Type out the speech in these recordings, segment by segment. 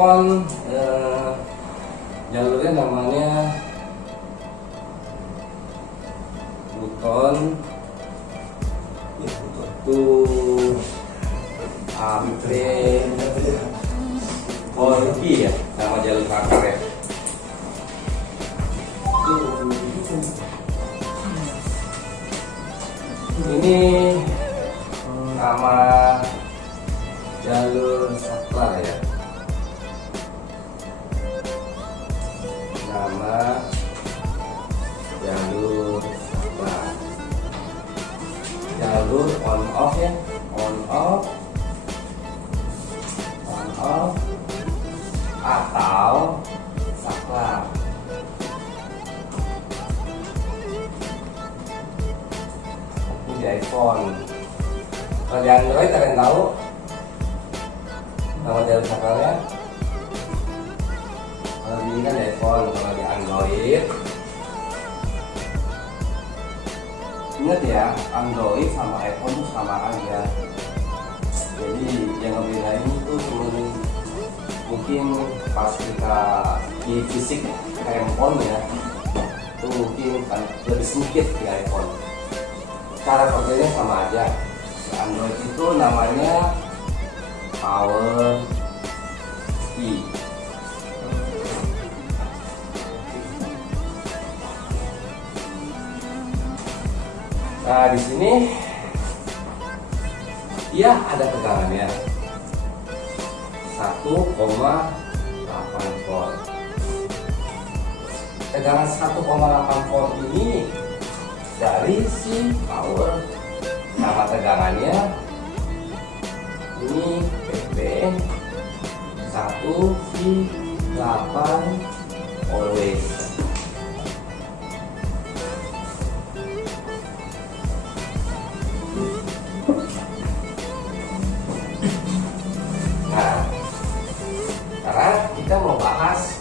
iPhone jalurnya namanya buton to AP4G ya, nama jalur akar ya. Ini nama jalur saklar ya, nama jalur saklar, jalur on off ya, on off atau saklar. Di iPhone. Kalau di Android kalian tahu nama jalur saklarnya? Kalau ini kan di iPhone, kalau di Android ingat ya, Android sama iPhone itu sama aja. Jadi yang ngebedain itu mungkin pas kita di fisik handphone ya, itu mungkin kan lebih sedikit di iPhone. Cara kerjanya sama aja. Android itu namanya Power Key. Nah, di sini dia ada tegangannya 1,8 volt. Tegangan 1,8 volt ini dari si power, sama tegangannya ini PP 1V8 always. Nah, sekarang kita mau bahas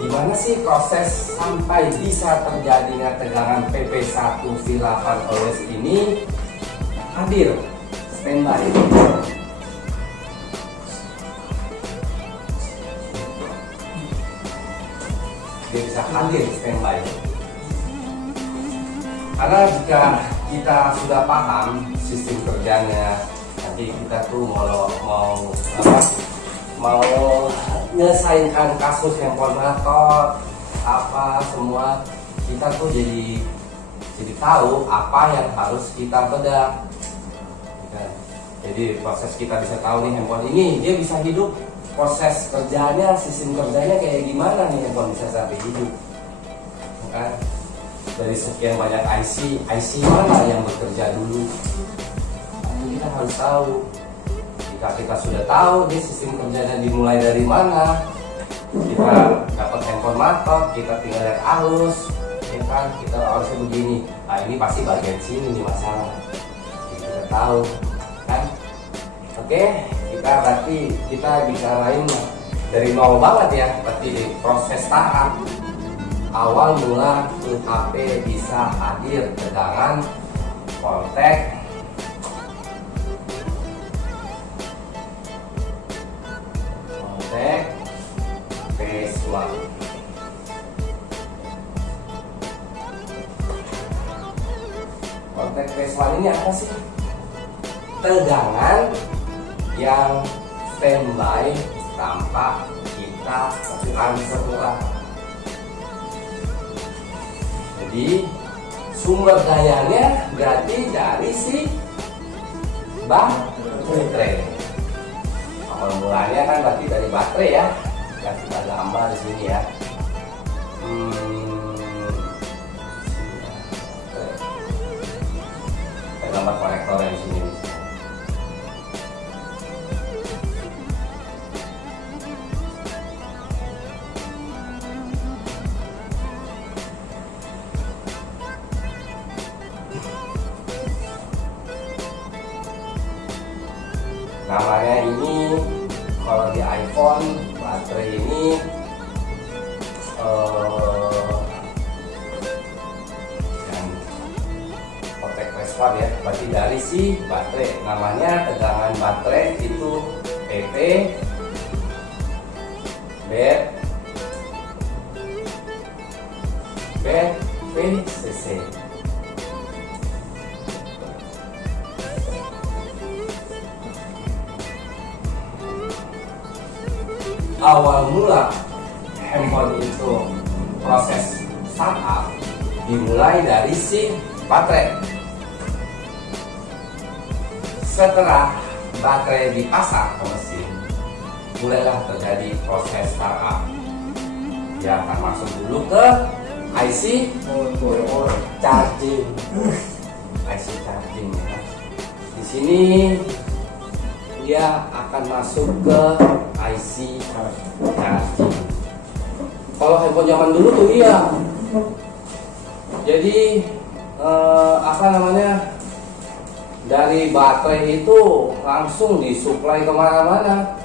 gimana sih proses sampai bisa terjadinya tegangan PP1V8 always ini hadir, standby. Dia bisa hadir standby. Karena jika kita sudah paham sistem kerjanya, nanti kita tuh mau menyelesaikan kasus handphone motor apa semua, kita tuh jadi tahu apa yang harus kita bedah. Jadi proses kita bisa tahu nih handphone ini dia bisa hidup, proses kerjanya, sistem kerjanya kayak gimana nih handphone bisa sampai hidup. Kan dari sekian banyak IC mana yang bekerja dulu, kita harus tahu. Jika kita sudah tahu nih sistem kerjanya dimulai dari mana, kita dapat handphone mantap, kita tinggal lihat arus, ya kan, kita harusnya begini. Nah, ini pasti bagian sini nih masalah. Jadi kita tahu, kan? Oke, kita bicarain dari nol banget ya, berarti di proses tahap awal mula ke HP bisa hadir tegangan kontak phase 1. Kontak phase 1 ini apa sih? Tegangan yang standby tanpa kita lakukan setelah. Jadi sumber dayanya berarti dari si baterai. Awal mulanya kan berarti dari baterai ya. Yang kita gambar di sini ya. Kita gambar konektornya di sini. Namanya ini kalau di iPhone baterai ini yang kontak respon ya, berarti dari si baterai. Namanya tegangan baterai itu PP VCC. Awal mula handphone itu proses startup dimulai dari si baterai. Setelah baterai dipasang ke mesin, mulailah terjadi proses startup. Dia akan masuk dulu ke IC charging, IC charging ya. Di sini dia akan masuk ke IC charging. Kalau handphone zaman dulu tuh iya. Jadi dari baterai itu langsung disuplai kemana-mana.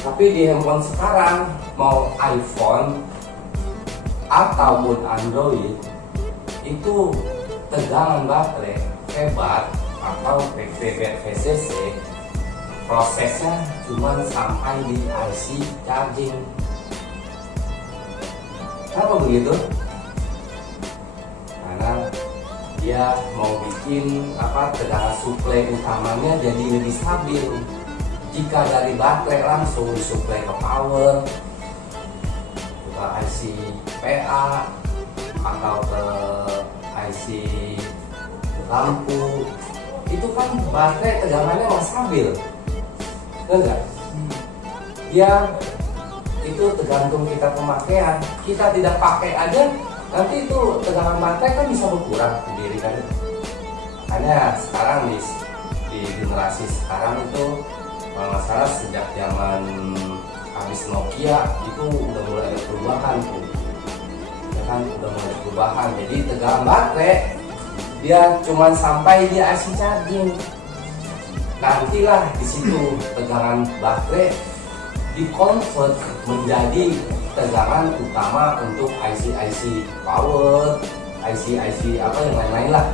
Tapi di handphone sekarang, mau iPhone ataupun Android, itu tegangan baterai hebat atau VCC, prosesnya cuma sampai di IC charging. Kenapa begitu? Karena dia mau bikin tegangan suplai utamanya jadi lebih stabil. Jika dari baterai langsung disuplai ke power, ke IC PA atau ke IC lampu, itu kan baterai tegangannya nggak stabil, enggak? Dia itu tergantung kita pemakaian. Kita tidak pakai aja, nanti itu tegangan baterai kan bisa berkurang sendiri kan. Hanya sekarang di generasi sekarang itu masalah sejak zaman habis Nokia itu udah mulai ada perubahan tuh, ya kan, udah mulai perubahan. Jadi tegangan baterai dia cuma sampai di IC charging. Nantilah di situ tegangan baterai dikonvert menjadi tegangan utama untuk IC power, IC yang lain-lain lah.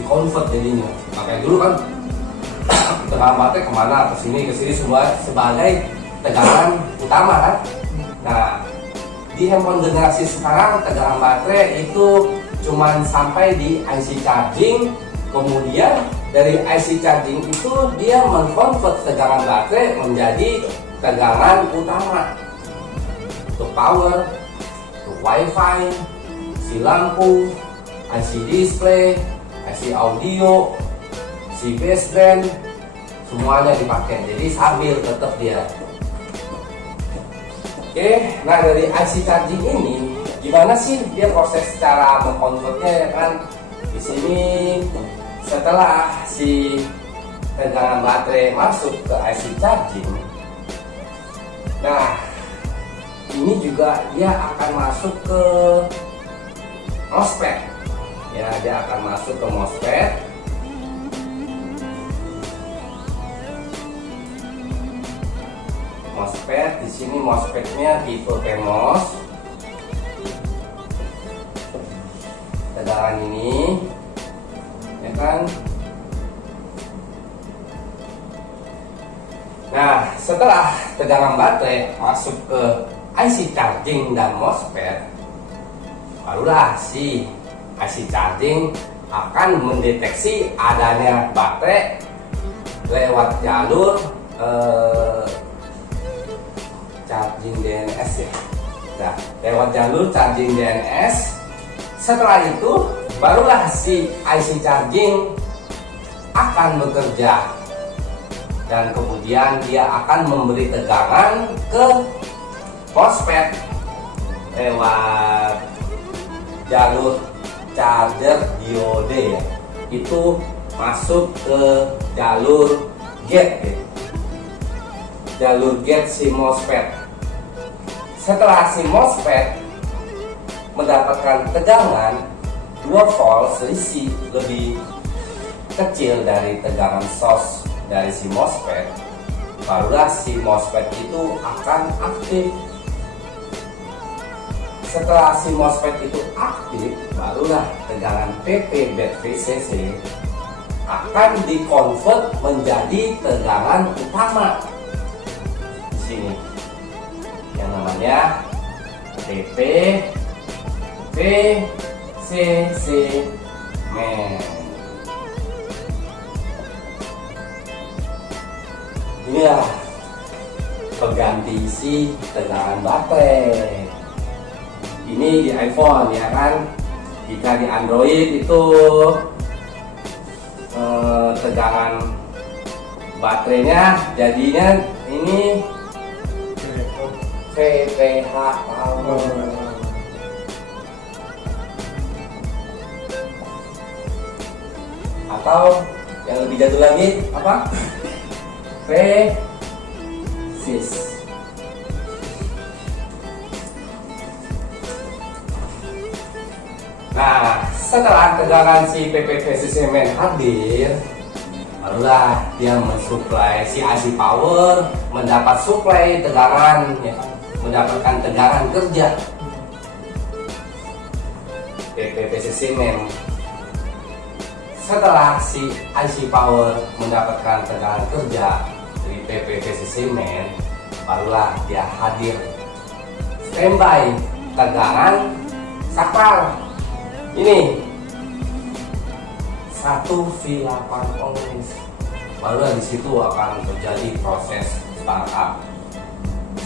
Dikonvert jadinya. Makanya dulu kan tegangan baterai kemana, ke sini semua sebagai tegangan utama kan. Nah, di handphone generasi sekarang tegangan baterai itu cuman sampai di IC charging. Kemudian dari IC charging itu dia mengkonvert tegangan baterai menjadi tegangan utama untuk power, untuk wifi, si lampu, IC display, IC audio, si baseband, semuanya dipakai. Jadi sambil tetap dia. Oke, nah dari IC charging ini gimana sih dia proses cara mengkonvertnya ya kan? Di sini setelah si tegangan baterai masuk ke IC charging, nah ini juga dia akan masuk ke MOSFET. Ya, dia akan masuk ke MOSFET. MOSFET di sini MOSFET-nya tipe PMOS. Tegangan ini, ya kan? Nah, setelah tegangan baterai masuk ke IC charging dan MOSFET, barulah si IC charging akan mendeteksi adanya baterai lewat jalur charging DNS ya. Nah, lewat jalur charging DNS. Setelah itu barulah si IC charging akan bekerja dan kemudian dia akan memberi tegangan ke MOSFET lewat jalur charger diode ya. Itu masuk ke jalur gate ya. Jalur gate si MOSFET. Setelah si MOSFET mendapatkan tegangan 2 volt selisih lebih kecil dari tegangan source dari si MOSFET, barulah si MOSFET itu akan aktif. Setelah si MOSFET itu aktif, barulah tegangan PP bed VCC akan dikonvert menjadi tegangan utama di sini. tegangannya PP PCC men. Inilah pengganti isi tegangan baterai. Ini di iPhone ya kan. Jika di Android itu tegangan baterainya jadinya ini VPH atau yang lebih jatuh lagi apa? VSIS. Nah, setelah tegangan si PPVCC main hadir, barulah dia mensuplai si IC power mendapat suplai tegangan, ya, mendapatkan tegangan kerja PPVCC main. Setelah si IC power mendapatkan tegangan kerja dari PPVCC main, barulah dia hadir standby tegangan saklar. Ini 1V8 ohms. Barulah di situ akan terjadi proses startup,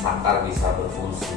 saklar bisa berfungsi.